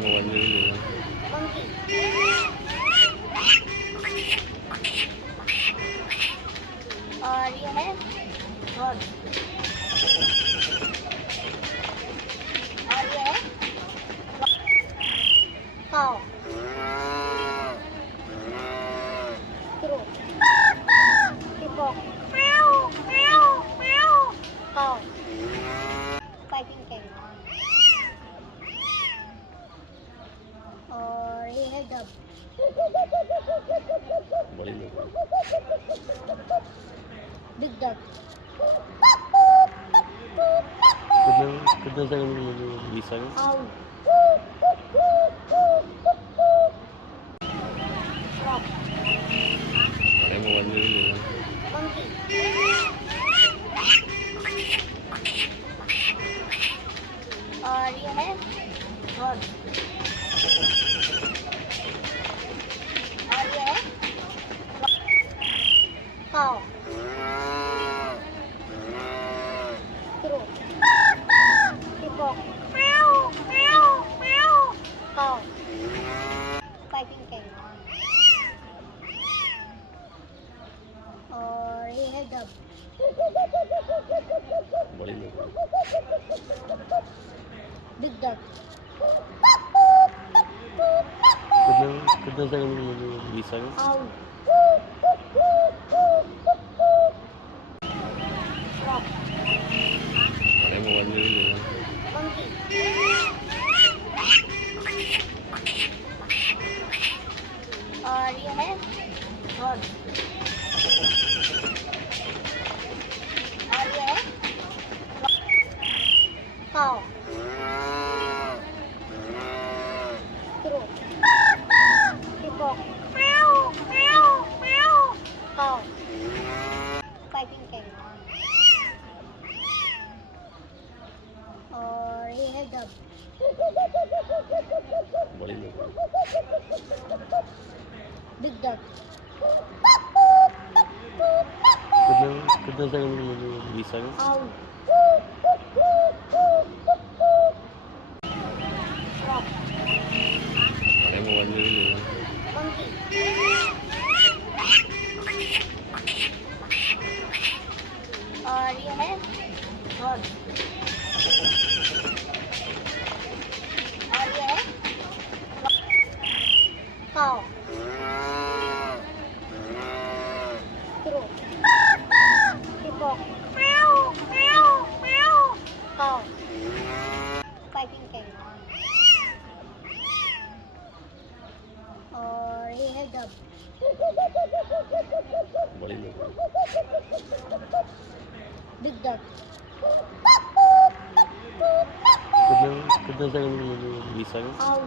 Mobile में ही नहीं है। और ये है हॉर्स। और ये है cow. Crow. Peacock. Cow. Fighting cat. और ये है डब। बड़ी लोग बिग डक। कितने कितने सेकंड की मूवी है? 20 सेकंड। आउल। फ्रॉग। अरे मोबाइल में ही नहीं है। मंकी। और ये है हॉर्स। और ये है cow. Crow. Peacock. Cow. Fighting cat. और ये है डब। बड़ी लोग बिग डक। कितने सेकंड की मूवी है? 20 सेकंड। आउल। फ्रॉग। अरे मोबाइल में ही नहीं है। मंकी। और ये है हॉर्स। और ये है cow. Crow. Peacock. Cow. Fighting cat. और ये है डब। बड़ी लोग बिग डक। कितने सेकंड की मूवी है? 20 सेकंड। आउल। फ्रॉग। अरे मोबाइल में ही नहीं है। मंकी। और ये है हॉर्स। और ये है cow. Crow. Peacock. Cow. Fighting cat. और ये है डब। बड़ी लोग बिग डक। कितने सेकंड की मूवी है? 20 सेकंड। आउल।